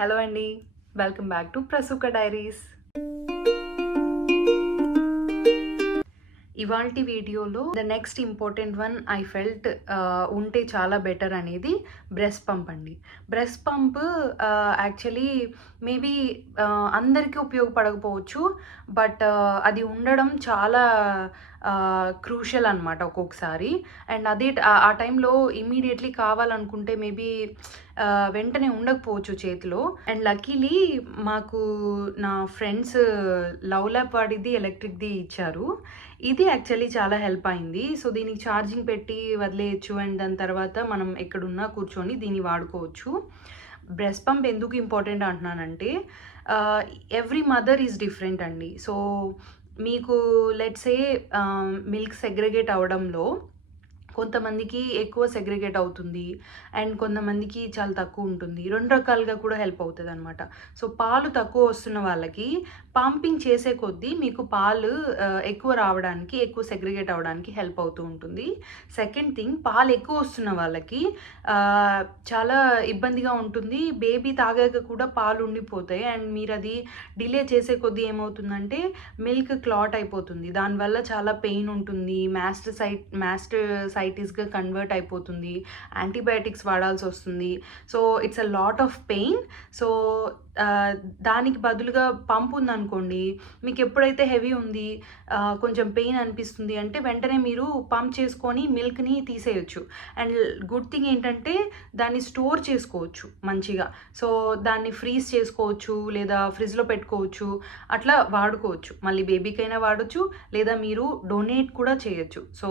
Hello అండి, welcome back to ప్రసూక diaries. ఇవాల్టి వీడియోలో the next important one I felt ఉంటే చాలా బెటర్ అనేది బ్రెస్ట్ పంప్ అండి. బ్రెస్ట్ పంప్ యాక్చువల్లీ మేబీ అందరికీ ఉపయోగపడకపోవచ్చు, బట్ అది ఉండడం చాలా క్రూషియల్ అనమాట ఒక్కొక్కసారి. అండ్ అదే ఆ టైంలో ఇమ్మీడియట్లీ కావాలనుకుంటే మేబీ వెంటనే ఉండకపోవచ్చు చేతిలో. అండ్ లక్కీలీ మాకు నా ఫ్రెండ్స్ లవ్ ల్యాప్ వాడిది ఎలక్ట్రిక్ది ఇచ్చారు. ఇది యాక్చువల్లీ చాలా హెల్ప్ అయింది. సో దీనికి ఛార్జింగ్ పెట్టి వదిలేయచ్చు అండ్ దాని తర్వాత మనం ఎక్కడున్నా కూర్చొని దీన్ని వాడుకోవచ్చు. బ్రెస్ట్ పంప్ ఎందుకు ఇంపార్టెంట్ అంటున్నానంటే ఎవ్రీ మదర్ ఈజ్ డిఫరెంట్ అండి. సో మీకు లెట్స్ సే మిల్క్ సెగ్రిగేట్ అవ్వడంలో కొంతమందికి ఎక్కువ సెగ్రిగేట్ అవుతుంది అండ్ కొంతమందికి చాలా తక్కువ ఉంటుంది. 2 రకాలుగా కూడా హెల్ప్ అవుతుంది అనమాట. సో పాలు తక్కువ వస్తున్న వాళ్ళకి పంపింగ్ చేసే కొద్దీ మీకు పాలు ఎక్కువ రావడానికి, ఎక్కువ సెగ్రిగేట్ అవ్వడానికి హెల్ప్ అవుతూ ఉంటుంది. సెకండ్ థింగ్, పాలు ఎక్కువ వస్తున్న వాళ్ళకి చాలా ఇబ్బందిగా ఉంటుంది. బేబీ తాగాక కూడా పాలు ఉండిపోతాయి అండ్ మీరు అది డిలే చేసే కొద్దీ ఏమవుతుందంటే మిల్క్ క్లాట్ అయిపోతుంది. దానివల్ల చాలా పెయిన్ ఉంటుంది, మాస్టసైటిస్గా కన్వర్ట్ అయిపోతుంది, యాంటీబయాటిక్స్ వాడాల్సి వస్తుంది. So it's a lot of pain. So దానికి బదులుగా పంప్ ఉందనుకోండి, మీకు ఎప్పుడైతే హెవీ ఉంది, కొంచెం పెయిన్ అనిపిస్తుంది అంటే వెంటనే మీరు పంప్ చేసుకొని మిల్క్ని తీసేయచ్చు. అండ్ గుడ్ థింగ్ ఏంటంటే దాన్ని స్టోర్ చేసుకోవచ్చు మంచిగా. సో దాన్ని ఫ్రీజ్ చేసుకోవచ్చు లేదా ఫ్రిడ్జ్లో పెట్టుకోవచ్చు, అట్లా వాడుకోవచ్చు. మళ్ళీ బేబీకైనా వాడచ్చు లేదా మీరు డొనేట్ కూడా చేయొచ్చు. So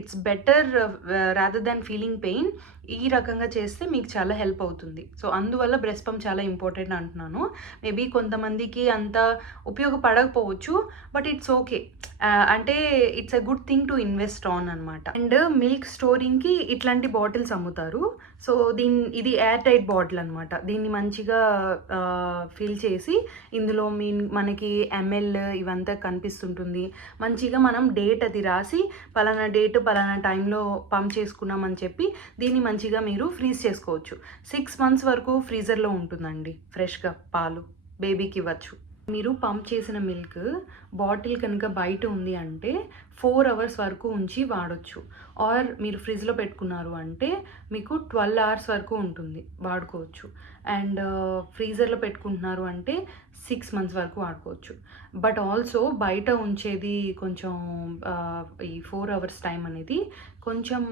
it's better rather than feeling pain. ఈ రకంగా చేస్తే మీకు చాలా హెల్ప్ అవుతుంది. సో అందువల్ల బ్రెస్ట్ పంప్ చాలా ఇంపార్టెంట్ అంటున్నాను. మేబీ కొంతమందికి అంత ఉపయోగపడకపోవచ్చు, బట్ ఇట్స్ ఓకే. అంటే it's a good thing to invest on అనమాట. అండ్ మిల్క్ స్టోరింగ్కి ఇట్లాంటి బాటిల్స్ అమ్ముతారు. సో ఇది ఎయిర్ టైట్ బాటిల్ అనమాట. దీన్ని మంచిగా ఫిల్ చేసి ఇందులో మనకి ఎంఎల్ ఇవంతా కనిపిస్తుంటుంది. మంచిగా మనం డేట్ అది రాసి పలానా డేట్ పలానా టైంలో పంప్ చేసుకున్నామని చెప్పి దీన్ని మంచిగా మీరు ఫ్రీజ్ చేసుకోవచ్చు. 6 months వరకు ఫ్రీజర్లో ఉంటుందండి. ఫ్రెష్గా పాలు బేబీకి ఇవ్వచ్చు. మీరు పంప్ చేసిన మిల్క్ బాటిల్ కనుక బయట ఉంది అంటే 4 hours వరకు ఉంచి వాడచ్చు. ఆర్ మీరు ఫ్రిడ్జ్లో పెట్టుకున్నారు అంటే మీకు 12 hours వరకు ఉంటుంది, వాడుకోవచ్చు. అండ్ ఫ్రీజర్లో పెట్టుకుంటున్నారు అంటే 6 months వరకు వాడుకోవచ్చు. బట్ ఆల్సో బయట ఉంచేది కొంచెం ఈ 4 hours టైం అనేది కొంచెం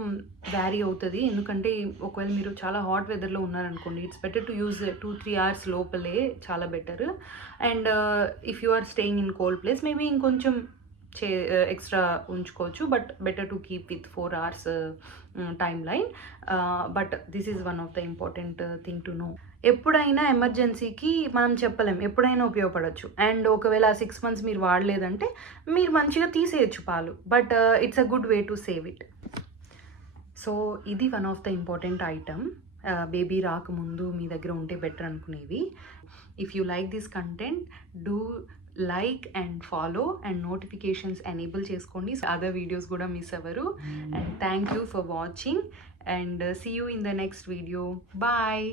వ్యారీ అవుతుంది. ఎందుకంటే ఒకవేళ మీరు చాలా హాట్ వెదర్లో ఉన్నారనుకోండి, it's better to use 2-3 hours లోపలే చాలా better. And if you are staying in cold place maybe ఇంకొంచెం ఎక్స్ట్రా ఉంచుకోవచ్చు, but better to keep with 4 hours time line. But this is one of the important thing to know. ఎప్పుడైనా ఎమర్జెన్సీకి మనం చెప్పలేం, ఎప్పుడైనా ఉపయోగపడవచ్చు. And ఒకవేళ 6 months మీరు వాడలేదంటే మీరు మంచిగా తీసేయచ్చు పాలు, but it's a good way to save it. So ఇది one of the important item baby రాకముందు మీ దగ్గర ఉంటే బెటర్ అనుకునేవి. If you like this content, do like and follow and notifications enable చేసుకోండి. అదర్ వీడియోస్ కూడా మిస్ అవ్వరు. And thank you for watching and see you in the next video. Bye.